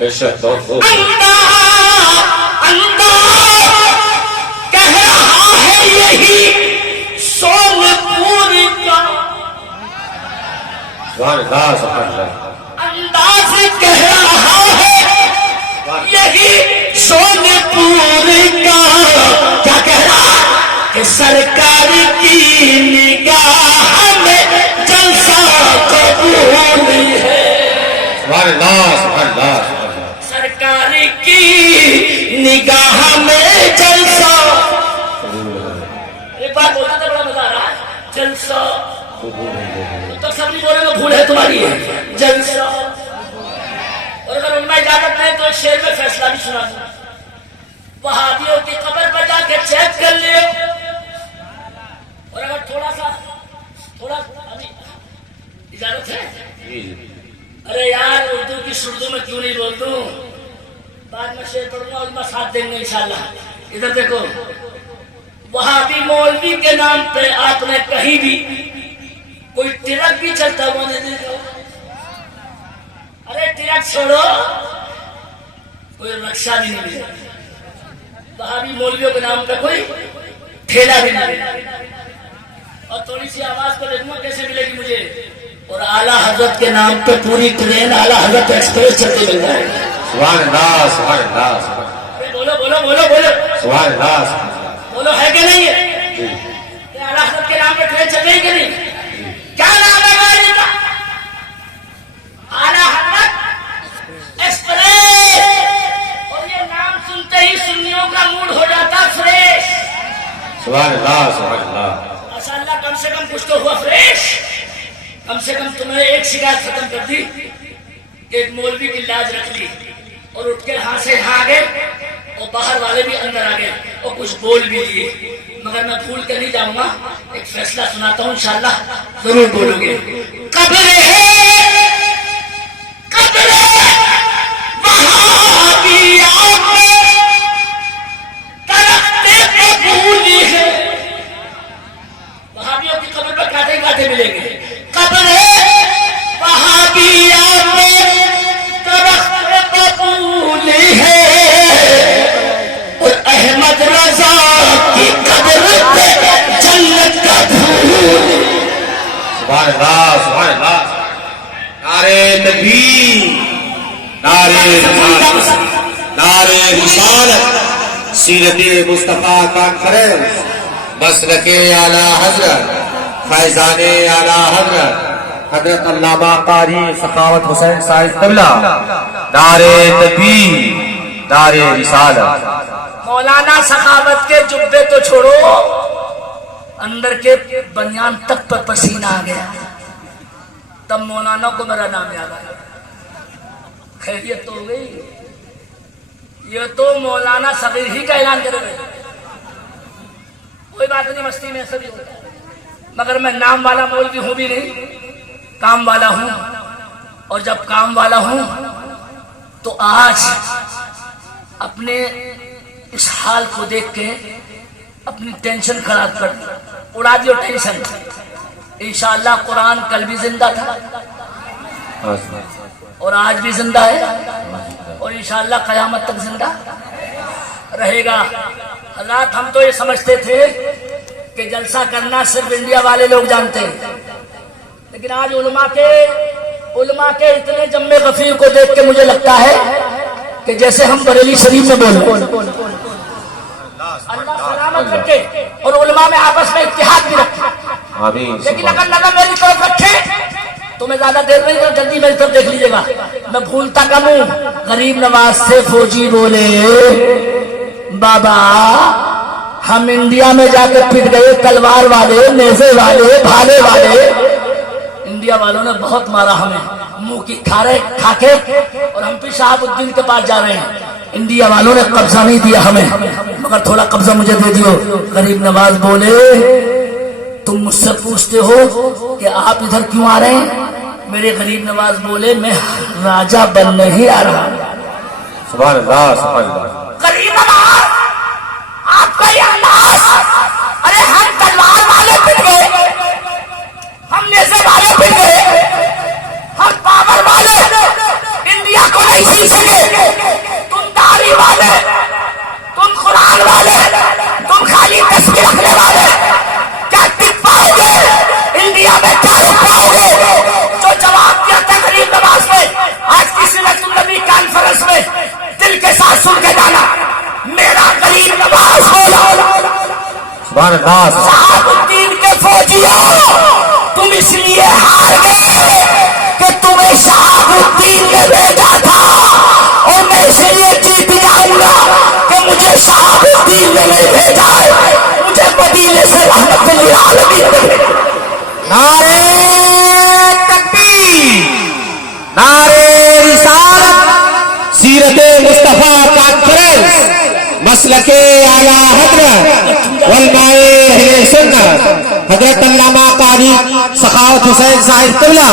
کہہ رہا ہے یہی سونپور کا انداز کہہ رہا ہے یہی سونپور کا کیا کہہ رہا کہ سرکار کی نگاہ میں جلسہ قبول ہے سرکار کی نگاہ میں جلسہ ایک بات بولتا تھا بڑا مزہ آ رہا ہے جلسہ تو سب نہیں بولے تو بھول ہے تمہاری ہے جلسہ اور اگر ان میں اجازت نہیں تو ایک شعر میں فیصلہ بھی سنا دوں وہابیوں کی قبر پر جا کے چیک کر لیو اور اگر تھوڑا ابھی اجازت ہے ارے یار اردو کی سردو میں کیوں نہیں بول دوں بعد میں شعر پڑھوں گا اور میں ساتھ دیں گے انشاءاللہ ادھر دیکھو وہابی مولوی کے نام پہ آپ نے کہیں بھی کوئی ٹرک بھی چلتا ہوا نہیں دیکھو ارے ٹرک چھوڑو کوئی رکشہ بھی نہیں ملے وہابی مولویوں کے نام پہ کوئی ٹھیلا بھی نہیں ملے اور تھوڑی سی آواز کو دیکھوں کیسے ملے گی مجھے اور اعلیٰ حضرت کے نام پہ پوری ٹرین اعلیٰ حضرت ایکسپریس چلتے مل جائے گی سبحان اللہ سبحان اللہ بولو بولو بولو بولو سبحان اللہ بولو ہے کہ نہیں ہے اعلیٰ حضرت کے نام پہ ٹرین چل رہی کہ نہیں کیا نام ہے گاڑی کا اعلیٰ حضرت ایکسپریس اور یہ نام سنتے ہی سنیوں کا موڈ ہو جاتا فریش سبحان اللہ سبحان اللہ ماشاء اللہ کم سے کم کچھ تو ہوا فریش کم سے کم تمہیں ایک شکایت ختم کر دی کہ ایک مولوی کی لاج رکھ لی اور اٹھ کے ہاں سے یہاں آگے اور باہر والے بھی اندر آگے اور کچھ بول بھی لیے مگر میں بھول کے نہیں جاؤں گا ایک فیصلہ سناتا ہوں انشاءاللہ ضرور بولو گے قبر ہے وہابیوں میں کرتے قبولی ہے وہابیوں کی قبر پر کاٹے کاٹے ملیں گے قبر ہے وہابیوں میں درخت قبولی ہے اور احمد رضا کی قبر پہ جنت کا پھول سبحان اللہ سبحان اللہ نعرہ تکبیر نعرہ رسالت سیرت مصطفیٰ کانفرنس مسلک اعلیٰ حضرت فیضان اعلیٰ حضرت حضرت علامہ قاری سخاوت حسین صاحب قبلہ نعرہ تکبیر نعرہ رسالت مولانا سخاوت کے جبے تو چھوڑو اندر کے بنیان تک پر پسینہ آ گیا تب مولانا کو میرا نام یاد آیا خیریت تو ہو گئی یہ تو مولانا صغیر ہی کا اعلان کرے گا کوئی بات نہیں مستی میں سبھی ہوتا ہے مگر میں نام والا مولوی ہوں بھی نہیں کام والا ہوں اور جب کام والا ہوں تو آج اپنے اس حال کو دیکھ کے اپنی ٹینشن خراب کر اڑا دیو ٹینشن انشاءاللہ قرآن کل بھی زندہ تھا اور آج بھی زندہ ہے اور انشاءاللہ قیامت تک زندہ رہے گا حضرات ہم تو یہ سمجھتے تھے کہ جلسہ کرنا صرف انڈیا والے لوگ جانتے ہیں لیکن آج علماء کے اتنے جمع غفیر کو دیکھ کے مجھے لگتا ہے کہ جیسے ہم بریلی شریف میں بول رہے ہیں اللہ سلامت رکھے اور علماء میں آپس میں اتحاد بھی رکھے لیکن اگر نظر میری طرف رکھے تو میں زیادہ دیر نہیں کر جلدی میری طرف دیکھ لیجیے گا میں بھولتا کم ہوں غریب نواز سے فوجی بولے بابا ہم انڈیا میں جا کے پٹ گئے تلوار والے نیزے والے بھالے والے انڈیا والوں نے بہت مارا ہمیں منہ کی کھا کے اور ہم پھر شہاب الدین کے پاس جا رہے ہیں انڈیا والوں نے قبضہ نہیں دیا ہمیں مگر تھوڑا قبضہ مجھے دے دیو غریب نواز بولے تم مجھ سے پوچھتے ہو کہ آپ ادھر کیوں آ رہے ہیں میرے غریب نواز بولے میں راجہ بننے ہی آ رہا ہوں سبحان اللہ سبحان اللہ غریب نواز آپ کا یہ انداز ارے ہم تلوار والے پھر گئے ہم نیزے والے پھر گئے ہم پاور والے انڈیا کو نہیں سی سکے اللہ صحاب الدین کے فوجیوں تم اس لیے ہار گئے کہ تمہیں شہاب الدین نے بھیجا تھا، اور میں اس لیے جیت جاؤں گا کہ مجھے شہاب الدین نے نہیں بھیجا ہے، مجھے مدینے سے رحمت للعالمین نے بھیجا۔ نعرے تکبیر، نعرے رسالت، سیرت مصطفیٰ کانفرنس، مسلک اعلیٰ حضرت علماء اہل سنت حضرت علامہ قاری سخاوت حسین صاحب قبلہ،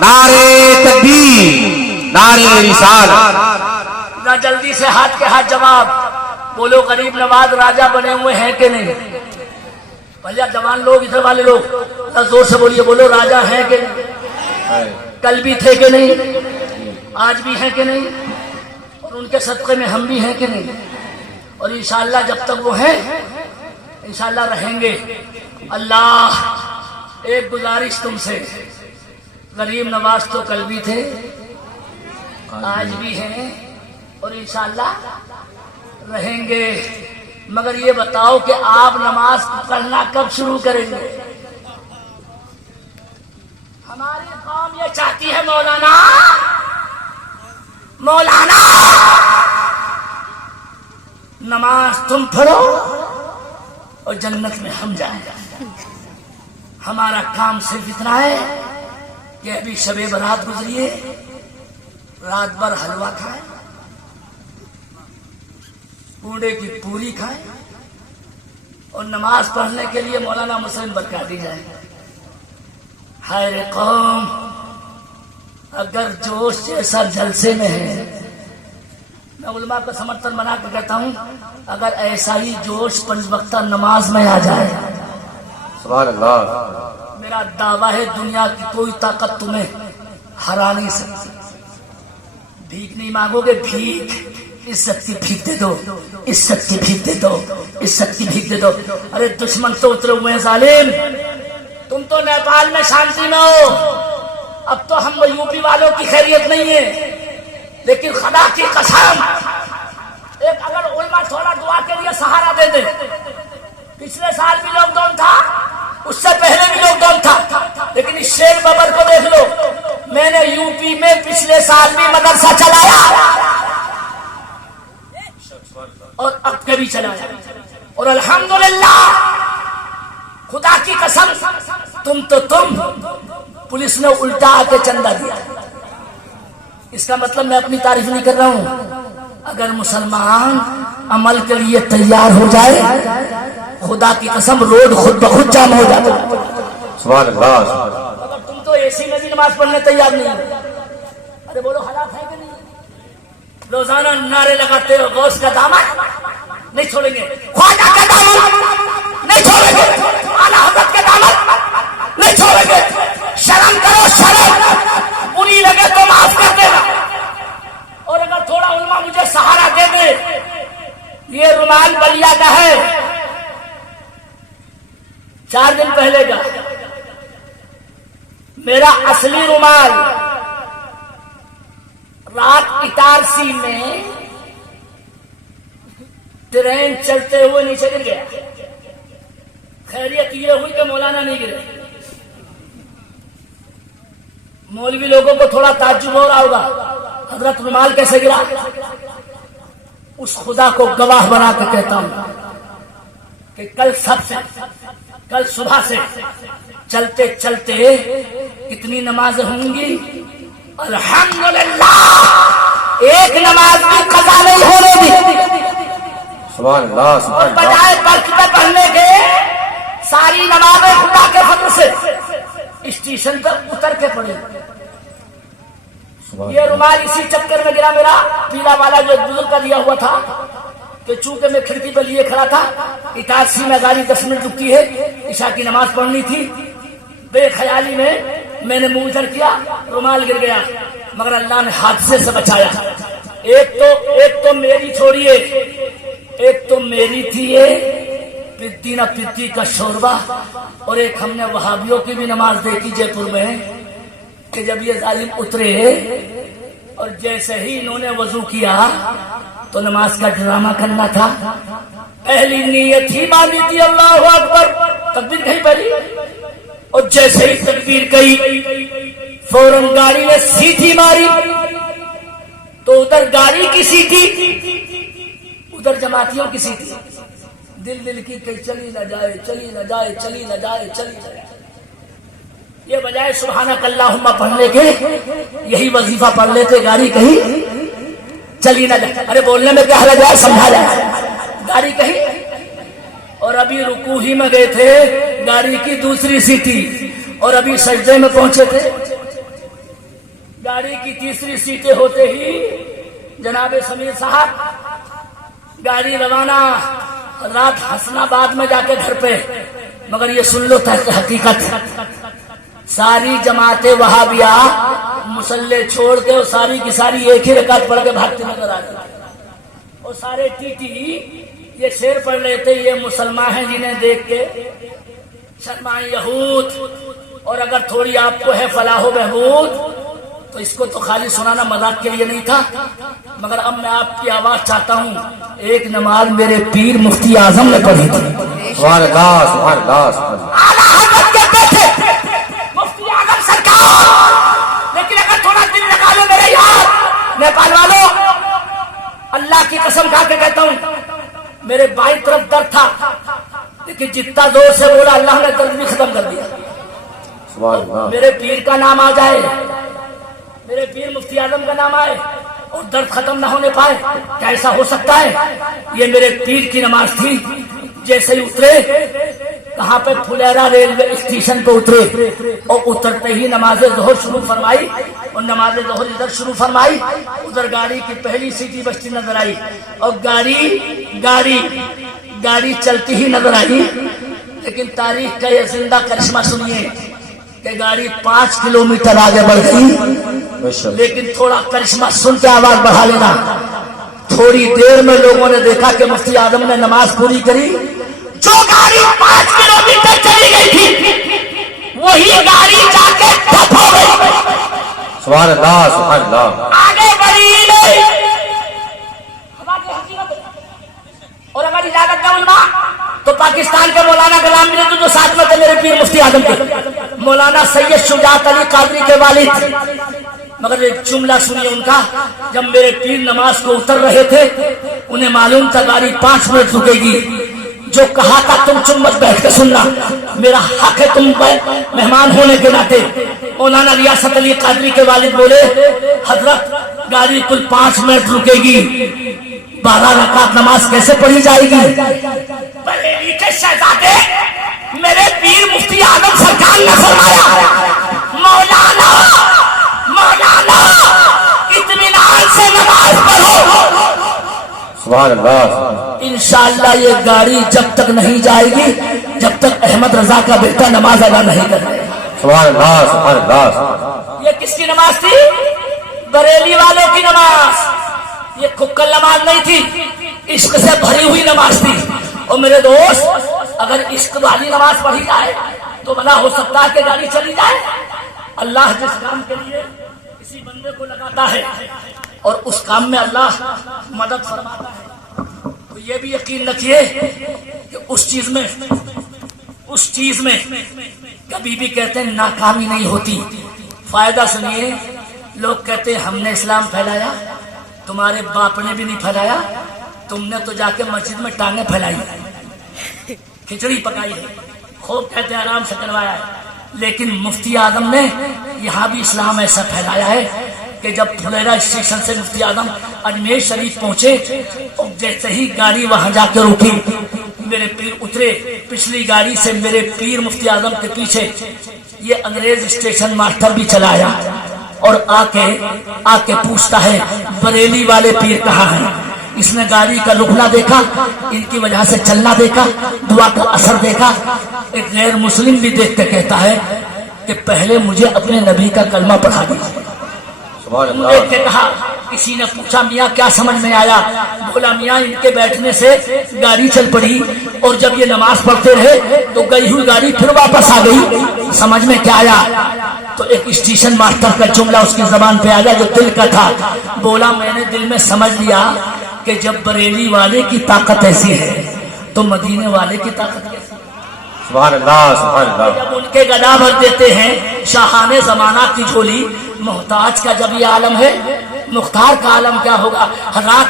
نعرے تکبیر، نعرے رسالت۔ نہ جلدی سے ہاتھ کے ہاتھ جواب بولو، غریب نواز راجہ بنے ہوئے ہیں کہ نہیں؟ بھیا جوان لوگ، ادھر والے لوگ ذرا زور سے بولیے، بولو راجہ ہیں کہ نہیں؟ کل بھی تھے کہ نہیں؟ آج بھی ہیں کہ نہیں؟ اور ان کے صدقے میں ہم بھی ہیں کہ نہیں؟ اور انشاءاللہ جب تک وہ ہیں انشاءاللہ رہیں گے۔ اللہ، ایک گزارش تم سے، غریب نواز تو کل بھی تھے، آج بھی ہیں اور انشاءاللہ رہیں گے، مگر یہ بتاؤ کہ آپ نماز پڑھنا کب شروع کریں گے؟ ہماری قوم یہ چاہتی ہے مولانا مولانا نماز تم پڑھو اور جنت میں ہم جائیں گے۔ ہمارا کام صرف اتنا ہے کہ ابھی شب برات گزری ہے، رات بھر حلوہ کھائیں، کوڑے کی پوری کھائیں اور نماز پڑھنے کے لیے مولانا مسلم برکاتی جائیں۔ ہائے رے قوم، اگر جوش جیسا جلسے میں ہے، میں علماء کا سمرتھن بنا کے کہتا ہوں، اگر ایسا ہی جوش پنج وقتہ نماز میں آ جائے، سبحان اللہ، میرا دعویٰ ہے دنیا کی کوئی طاقت تمہیں ہرا نہیں سکتی۔ بھیک نہیں مانگو گے، بھیک، عزت کی بھیک دے دو، عزت کی بھیک دے دو، عزت کی بھیک دے دو۔ ارے دشمن تو اترے ہوئے ہیں ظالم، تم تو نیپال میں شانتی میں ہو، اب تو ہم یو پی والوں کی خیریت نہیں ہے، لیکن خدا کی قسم ایک اگر علماء تھوڑا دعا کے لیے سہارا دے دے، پچھلے سال بھی لاک ڈاؤن تھا، اس سے پہلے بھی لاک ڈاؤن تھا، لیکن اس شیر ببر کو دیکھ لو، میں نے یو پی میں پچھلے سال بھی مدرسہ چلایا اور اب کے بھی چلایا، اور الحمدللہ خدا کی قسم تم پولیس نے الٹا آ کے چندہ دیا۔ اس کا مطلب میں اپنی تعریف نہیں کر رہا ہوں، اگر مسلمان عمل کے لیے تیار ہو جائے، خدا کی قسم روڈ خود بخود جام ہو جاتا ہے۔ سبحان اللہ، اگر تم تو اے سی میں بھی نماز پڑھنے تیار نہیں ہو، ارے بولو حالات ہے کہ نہیں؟ روزانہ نعرے لگاتے ہو، غوث کا دامن نہیں چھوڑیں گے، خواجہ کا دامن نہیں چھوڑیں گے، اعلیٰ حضرت کے دامن نہیں چھوڑیں گے، شرم کرو شرم، بری لگے تو معاف کر دینا۔ اور اگر تھوڑا علماء مجھے سہارا دے دے، یہ رومال بلیا کا ہے، 4 دن پہلے کا میرا اصلی رومال رات اٹارسی میں ٹرین چلتے ہوئے نیچے گر گیا۔ خیریت یہ ہوئی کہ مولانا نہیں گرے۔ مولوی لوگوں کو تھوڑا تعجب ہو رہا ہوگا، حضرت رومال کیسے گرا؟ اس خدا کو گواہ بنا کے کہتا ہوں کہ کل صبح سے چلتے چلتے کتنی نمازیں ہوں گی، الحمدللہ ایک نماز بھی قضا نہیں ہونے دی، سبحان اللہ، اور سبحان اللہ، بجائے برکتیں پڑھنے کے ساری نمازیں خدا کے فضل سے اسٹیشن پر اتر کے پڑے۔ یہ رومال اسی چکر میں گرا، میرا پیلا والا جو بزرگ کا دیا ہوا تھا، کہ چونکہ میں کھڑکی پر لیے کھڑا تھا، 88 میں گاڑی 10 منٹ رکتی ہے، عشاء کی نماز پڑھنی تھی، بے خیالی میں نے منہ ادھر کیا، رومال گر گیا، مگر اللہ نے حادثے سے بچایا۔ ایک تو میری چھوڑیے، ایک تو میری تھی یہ پتی نہ پتی کا شوربہ، اور ایک ہم نے وہابیوں کی بھی نماز دیکھی جے پور میں، کہ جب یہ ظالم اترے اور جیسے ہی انہوں نے وضو کیا تو نماز کا ڈرامہ کرنا تھا، پہلی نیت ہی مانی تھی اللہ اکبر، تکبیر کہیں پہلی، اور جیسے ہی تکبیر کہی فوراً گاڑی نے سیٹھی ماری، تو ادھر گاڑی کی سیٹھی، ادھر جماعتیوں کی سیٹھی، دل کی کہ چلی نہ جائے چلی نہ جائے چلی نہ جائے چلی نہ جائے۔ یہ بجائے سبحانک اللہم پڑھنے کے یہی وظیفہ پڑھ لیتے، گاڑی کہیں چلی نہ جائے۔ ارے بولنے میں کیا حرج ہے، سمجھا جائے، گاڑی کہیں۔ اور ابھی رکوع ہی میں گئے تھے، گاڑی کی دوسری سیٹی، اور ابھی سجدے میں پہنچے تھے، گاڑی کی تیسری سیٹیں ہوتے ہی جناب سمیر صاحب گاڑی روانہ رات حسن آباد میں جا کے گھر پہ۔ مگر یہ سن لو حقیقت، ساری جماعتیں وہابیہ مسلح چھوڑ کے اور ساری کی ساری ایک ہی رکعت پڑھ کے بھاگتے نظر آ رہے، اور سارے ٹیٹی یہ شعر پڑھ رہے تھے، یہ مسلمان ہیں جنہیں دیکھ کے شرمائیں یہود، اور اگر تھوڑی آپ کو ہے فلاح و بہبود تو اس کو تو خالی سنانا مذاق کے لیے نہیں تھا، مگر اب میں آپ کی آواز چاہتا ہوں۔ ایک نماز میرے پیر مفتی اعظم نے پڑھی تھی، سبحان اللہ سبحان اللہ سبحان اللہ۔ اعلیٰ حضرت کہتے تھے مفتی اعظم سرکار، لیکن اگر تھوڑا دل لگا لو میرے یار نیپال والوں، اللہ کی قسم کھا کے کہتا ہوں میرے بائیں طرف درد تھا، لیکن جتنا زور سے بولا اللہ نے درد بھی ختم کر دیا۔ سبحان اللہ۔ میرے پیر کا نام آ جائے، میرے پیر مفتی اعظم کا نام آئے اور درد ختم نہ ہونے پائے، کیا ایسا ہو سکتا ہے؟ یہ میرے پیر کی نماز تھی۔ جیسے ہی اترے، کہاں پہ پھلیرا ریلوے اسٹیشن پہ اترے، اور اترتے ہی نماز ظہر شروع فرمائی، اور نماز ظہر ادھر شروع فرمائی، ادھر گاڑی کی پہلی سیٹی بجتی نظر آئی، اور گاڑی چلتی ہی نظر آئی۔ لیکن تاریخ کا یہ زندہ کرشمہ سنیے کہ گاڑی 5 کلومیٹر آگے بڑھ گئی، لیکن تھوڑا کرشمہ سن کے آواز بڑھا لینا۔ تھوڑی دیر میں لوگوں نے دیکھا کہ مفتی اعظم نے نماز پوری کری، جو گاڑی 5 کلومیٹر چلی گئی تھی وہی گاڑی جا کے ٹھپ ہو گئی، سبحان اللہ سبحان اللہ۔ آگے بڑھی نہیں۔ اور اگر اجازت دے علماء تو پاکستان کے مولانا غلام میرے جو ساتھ میں تھے میرے پیر مفتی اعظم کے، مولانا سید شجاعت علی قادری کے والد، مگر ایک جملہ سنیے ان کا۔ جب میرے پیر نماز کو اتر رہے تھے، انہیں معلوم تھا گاڑی 5 منٹ رکے گی، جو کہا تھا تم چمت بیٹھ کے سننا، میرا حق ہے تم مہمان ہونے کے ناطے۔ مولانا ریاست علی قادری کے والد بولے حضرت گاڑی کل 5 منٹ رکے گی، 12 رکعت نماز کیسے پڑھی جائے گی؟ بریلی کے شہزادے میرے پیر مفتی اعظم سرکار نے فرمایا مولانا اطمینان سے نماز پڑھو، سبحان اللہ۔ انشاءاللہ یہ گاڑی جب تک نہیں جائے گی جب تک احمد رضا کا بیٹا نماز ادا نہیں کرے۔ سبحان اللہ سبحان اللہ۔ یہ کس کی نماز تھی؟ بریلی والوں کی نماز۔ یہ کھکل نماز نہیں تھی، عشق سے بھری ہوئی نماز تھی۔ اور میرے دوست اگر عشق والی نماز پڑھی جائے تو بنا ہو سکتا ہے کہ گاڑی چلی جائے۔ اللہ جس کام کے لیے کسی بندے کو لگاتا ہے اور اس کام میں اللہ مدد فرماتا ہے، تو یہ بھی یقین رکھیے کہ اس چیز میں کبھی بھی کہتے ہیں ناکامی نہیں ہوتی۔ فائدہ سنیے، لوگ کہتے ہیں ہم نے اسلام پھیلایا، تمہارے باپ نے بھی نہیں پھیلایا، تم نے تو جا کے مسجد میں ٹانگیں پھیلائی، کھچڑی پکائی ہے، خوب کہتے ہیں آرام سے کروایا ہے۔ لیکن مفتی اعظم نے یہاں بھی اسلام ایسا پھیلایا ہے کہ جب پھلیرا اسٹیشن سے مفتی اعظم اجمیر شریف پہنچے، اور جیسے ہی گاڑی وہاں جا کے رکی، میرے پیر اترے، پچھلی گاڑی سے میرے پیر مفتی اعظم کے پیچھے یہ انگریز اسٹیشن ماسٹر بھی چلایا، اور آ کے پوچھتا ہے بریلی والے پیر کہاں ہیں؟ اس نے گاڑی کا رکنا دیکھا، ان کی وجہ سے چلنا دیکھا، دعا کا اثر دیکھا۔ ایک غیر مسلم بھی دیکھ کے کہتا ہے کہ پہلے مجھے اپنے نبی کا کلمہ پڑھا دیجیے۔ دیکھ کے کہا، کسی نے پوچھا میاں کیا سمجھ میں آیا؟ بولا میاں ان کے بیٹھنے سے گاڑی چل پڑی، اور جب یہ نماز پڑھتے رہے تو گئی ہوئی گاڑی پھر واپس آ گئی۔ سمجھ میں کیا آیا؟ تو ایک اسٹیشن ماسٹر کا جملہ اس کی زبان پہ آیا جو دل کا تھا۔ بولا میں نے دل میں سمجھ لیا کہ جب بریلی والے کی طاقت ایسی ہے تو مدینے والے کی طاقت کیسی؟ سبحان اللہ سبحان اللہ جب ان کے گدا بھر دیتے ہیں شاہان زمانہ کی جھولی، محتاج کا جب یہ عالم ہے، مختار کا عالم کیا ہوگا؟ حضرات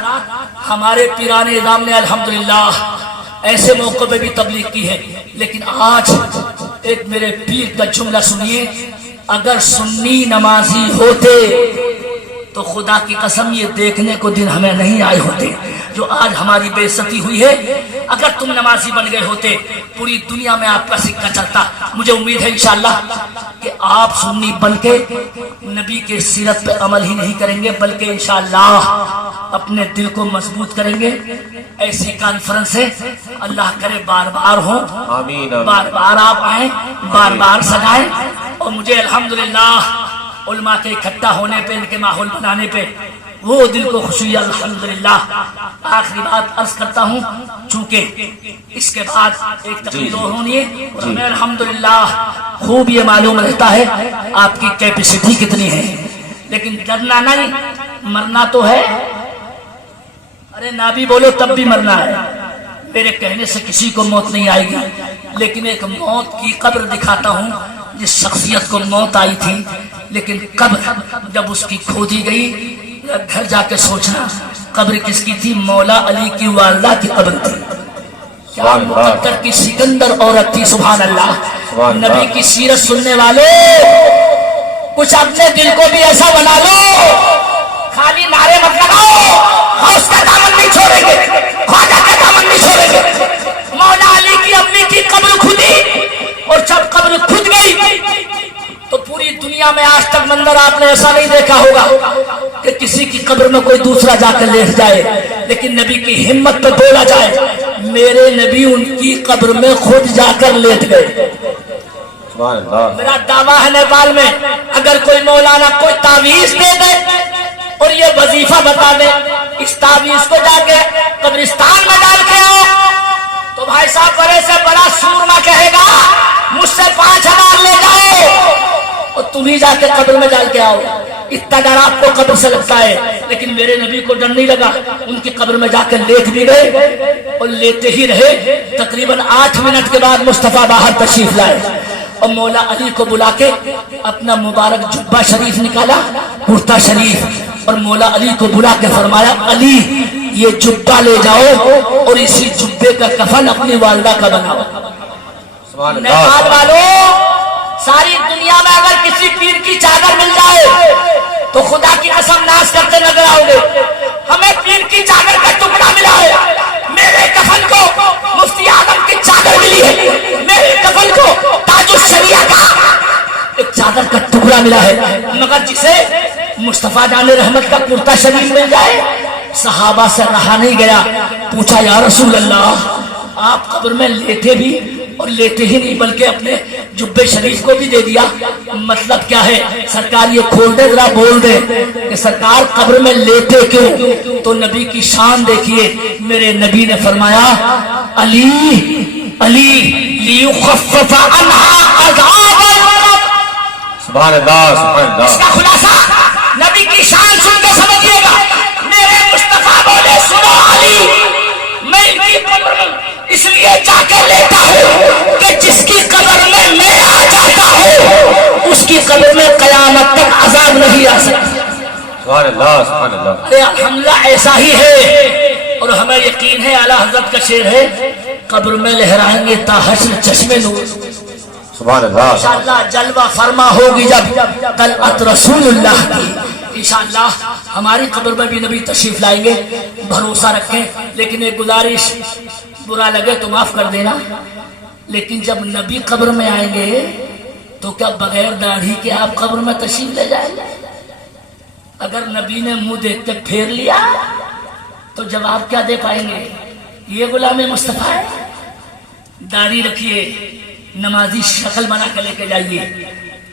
ہمارے پیران اعظام نے الحمدللہ ایسے موقع پہ بھی تبلیغ کی ہے، لیکن آج ایک میرے پیر کا جملہ سنیے، اگر سنی نمازی ہوتے تو خدا کی قسم یہ دیکھنے کو دن ہمیں نہیں آئے ہوتے جو آج ہماری بے عزتی ہوئی ہے۔ اگر تم نمازی بن گئے ہوتے پوری دنیا میں آپ کا سکہ چلتا۔ مجھے امید ہے انشاءاللہ کہ آپ سنی بن کے نبی کے سیرت پہ عمل ہی نہیں کریں گے، بلکہ انشاءاللہ اپنے دل کو مضبوط کریں گے۔ ایسی کانفرنس ہے اللہ کرے بار بار ہو، آمین بار بار آپ آئیں، بار بار سجائیں۔ اور مجھے الحمدللہ علماء کے اکٹھا ہونے پہ، ان کے ماحول بنانے پہ وہ دل کو خوشی الحمدللہ۔ آخری بات عرض کرتا ہوں، چونکہ اس کے بعد ایک تقریر اور ہونی ہے اور ہمیں الحمدللہ خوب یہ معلوم رہتا ہے آپ کی کیپیسٹی کتنی ہے، لیکن ڈرنا نہیں، مرنا تو ہے۔ ارے نہ بھی بولو تب بھی مرنا ہے، میرے کہنے سے کسی کو موت نہیں آئے گی، لیکن ایک موت کی قبر دکھاتا ہوں جس شخصیت کو موت آئی تھی، لیکن قبر جب اس کی کھودی گئی، گھر جا کے سوچنا قبر کس کی تھی؟ مولا علی کی والدہ کی قبر تھی۔ کیا مقدر کی سکندر عورت تھی، سبحان اللہ۔ نبی کی سیرت سننے والوں کچھ اپنے دل کو بھی ایسا بنا لو، خالی نعرے مت لگاؤ، غوث کا دامن نہیں چھوڑیں گے، خواجہ کا دامن نہیں چھوڑیں گے۔ مولا علی کی امی کی قبر کھدی، اور جب قبر کھد گئی تو پوری دنیا میں آج تک منظر آپ نے ایسا نہیں دیکھا ہوگا کہ کسی کی قبر میں کوئی دوسرا جا کر لیٹ جائے، لیکن نبی کی ہمت پہ بولا جائے میرے نبی ان کی قبر میں خود جا کر لیٹ گئے۔ میرا دعویٰ ہے نیپال میں اگر کوئی مولانا کوئی تعویذ دے دے اور یہ وظیفہ بتا دے، اس تعویذ کو جا کے قبرستان میں ڈال کے آؤ، تو بھائی صاحب بڑے سے بڑا سورما کہے گا مجھ سے 5000 لے جاؤ، اور تم ہی جا کے قبر میں ڈال کے آؤ۔ اتنا ڈر آپ کو قبر سے لگتا ہے، لیکن میرے نبی کو ڈر نہیں لگا، ان کی قبر میں جا کے لیٹ بھی گئے اور لیتے ہی رہے۔ تقریباً 8 منٹ کے بعد مصطفیٰ باہر تشریف لائے اور مولا علی کو بلا کے اپنا مبارک جبہ شریف نکالا، کرتا شریف، اور مولا علی کو بلا کے فرمایا علی یہ جبہ لے جاؤ اور اسی جبے کا کفن اپنی والدہ کا بناؤ۔ نیپال والوں ساری دنیا میں اگر کسی پیر کی چادر مل جائے تو خدا کی قسم ناز کرتے نظر آؤ گے۔ ہمیں پیر کی چادر کا ٹکڑا ملا ہے، میرے کفن کو مفتی اعظم کی چادر ملی ہے، میرے کفن کو تاج الشریعہ کا ایک چادر کا ٹکڑا ملا ہے، مگر جسے مصطفیٰ جان رحمت کا کرتا شریف مل جائے صحابہ سے رہا نہیں گیا، پوچھا یا رسول اللہ آپ قبر میں لیٹے بھی اور لیٹے ہی نہیں بلکہ اپنے جبے شریف کو بھی دے دیا، مطلب کیا ہے؟ سرکار یہ کھول دے ذرا بول دے کہ سرکار قبر میں لیٹے کیوں؟ تو نبی کی شان دیکھیے، میرے نبی نے فرمایا علی علی لیخفف عنہا عذابا۔ سبحان اللہ سبحان اللہ۔ اس کا خلاصہ نبی کی شان سن کے سمجھیے گا، میرے مصطفیٰ بولے سنو علی میں ان کی قبر میں اس لیے جا کے لیتا ہوں کہ جس کی قبر میں میں آ جاتا ہوں اس کی قبر میں قیامت تک عذاب نہیں آ سکتا۔ سبحان اللہ سبحان اللہ۔ ارے الحمدللہ ایسا ہی ہے، اور ہمیں یقین ہے اعلیٰ حضرت کا شعر ہے قبر میں لہرائیں گے تا حشر چشمے نور۔ سبحان اللہ۔ انشاءاللہ جلوہ فرما ہوگی جب طلعت رسول اللہ کی، انشاءاللہ ہماری قبر میں بھی نبی تشریف لائیں گے، بھروسہ رکھیں۔ لیکن ایک گزارش، برا لگے تو معاف کر دینا، لیکن جب نبی قبر میں آئیں گے تو کیا بغیر داڑھی کے آپ قبر میں تشریف لے جائیں گے؟ اگر نبی نے منہ دیکھ کے پھیر لیا تو جواب کیا دے پائیں گے؟ یہ غلام مصطفیٰ ہے؟ داڑھی رکھیے، نمازی شکل بنا کے لے کے جائیے،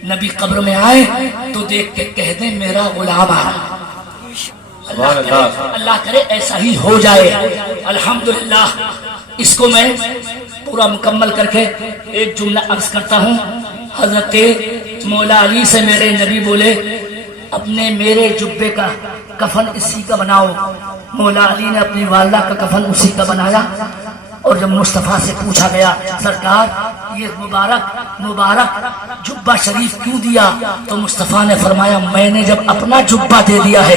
نبی قبر میں آئے تو دیکھ کے کہہ دیں میرا غلام آیا۔ اللہ کرے ایسا ہی ہو جائے۔ الحمدللہ اس کو میں پورا مکمل کر کے ایک جملہ عرض کرتا ہوں۔ حضرت مولا علی سے میرے نبی بولے اپنے میرے جبے کا کفن اسی کا بناؤ۔ مولا علی نے اپنی والدہ کا کفن اسی کا بنایا، اور جب مصطفیٰ سے پوچھا گیا سرکار یہ مبارک جبہ شریف کیوں دیا، تو مصطفیٰ نے فرمایا میں نے جب اپنا جبہ دے دیا ہے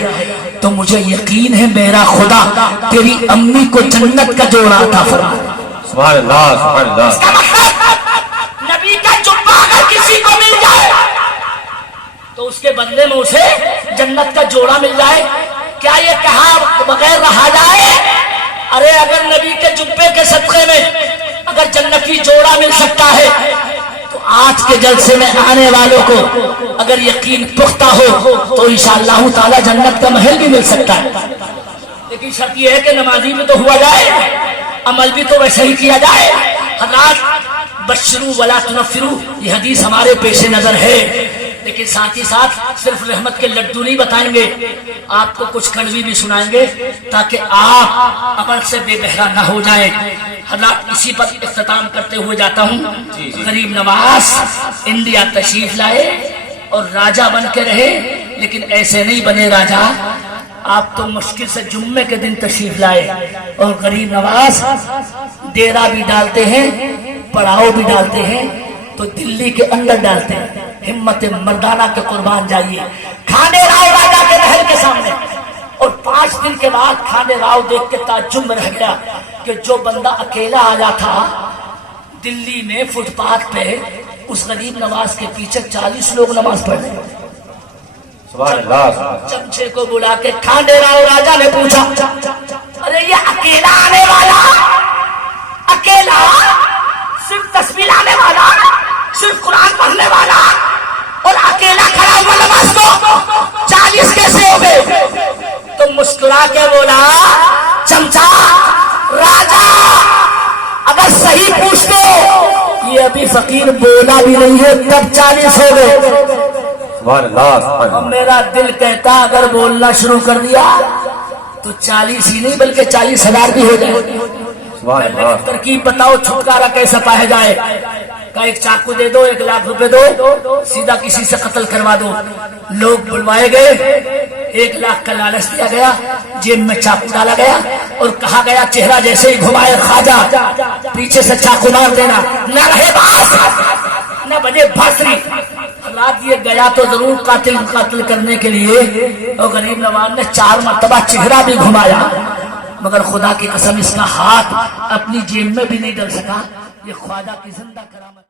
تو مجھے یقین ہے میرا خدا تیری امی کو جنت کا جوڑا عطا فرمائے۔ سبحان اللہ سبحان اللہ۔ اس کا مطلب نبی کا جبہ اگر کسی کو مل جائے تو اس کے بدلے میں اسے جنت کا جوڑا مل جائے۔ کیا یہ کہا بغیر رہا جائے؟ ارے اگر نبی کے جبے کے صدقے میں اگر جنتی جوڑا مل سکتا ہے تو آج کے جلسے میں آنے والوں کو اگر یقین پختہ ہو تو انشاءاللہ تعالی جنت کا محل بھی مل سکتا ہے، لیکن شرط یہ ہے کہ نمازی بھی تو ہوا جائے، عمل بھی تو ویسے ہی کیا جائے۔ حضرات بشرو ولا تنفرو یہ حدیث ہمارے پیش نظر ہے، لیکن ساتھ ہی ساتھ صرف رحمت کے لڈو نہیں بتائیں گے، آپ کو کچھ کڑوی بھی سنائیں گے تاکہ آپ عمل سے بے بہرا نہ ہو جائیں۔ حضرات اسی پر اختتام کرتے ہوئے جاتا ہوں۔ غریب نواز انڈیا تشریف لائے اور راجہ بن کے رہے، لیکن ایسے نہیں بنے راجہ، آپ تو مشکل سے جمعے کے دن تشریف لائے اور غریب نواز ڈیرا بھی ڈالتے ہیں پڑاؤ بھی ڈالتے ہیں تو دلی کے اندر ڈالتے ہیں۔ ہمت مردانہ کے قربان جائیے۔ کھانے راؤ راجہ کے محل کے سامنے، اور 5 دن کے بعد کھانے راؤ دیکھ کے تعجب میں رہ گیا کہ جو بندہ اکیلا آیا تھا دلی میں فٹ پاتھ پہ، اس غریب نواز کے پیچھے 40 لوگ نماز پڑھ رہے۔ سبحان اللہ سبحان اللہ۔ چمچے کو بلا کے کھانے راؤ راجہ نے پوچھا ارے یہ اکیلا آنے والا، اکیلا صرف تسبیح لانے والا، صرف قرآن پڑھنے والا اور اکیلا کھڑا ہوا نماز کو 40 کیسے ہو گئے؟ تو مسکرا کے بولا چمچا راجا اگر صحیح پوچھتے یہ ابھی فقیر بولا بھی نہیں ہے تب 40 ہو گئے۔ سبحان اللہ سبحان اور اللہ۔ میرا دل کہتا اگر بولنا شروع کر دیا تو 40 ہی نہیں بلکہ 40,000 بھی ہو جائے۔ سبحان اللہ۔ ترکیب بتاؤ چھٹکارا کیسا پایا جائے؟ کا ایک چاقو دے دو، 1 لاکھ روپے دو، سیدھا کسی سے قتل کروا دو۔ لوگ بلوائے گئے، 1 لاکھ کا لالچ دیا گیا، جیب میں چاقو ڈالا گیا اور کہا گیا چہرہ جیسے ہی گھمائے خواجہ پیچھے سے چاقو مار دینا، نہ رہے باس نہ بنے بھاسری۔ رات یہ گیا تو ضرور قاتل کرنے کے لیے، اور غریب نواز نے 4 مرتبہ چہرہ بھی گھمایا، مگر خدا کی قسم اس کا ہاتھ اپنی جیب میں بھی نہیں ڈال سکا۔ یہ خواجہ کی زندہ کرامت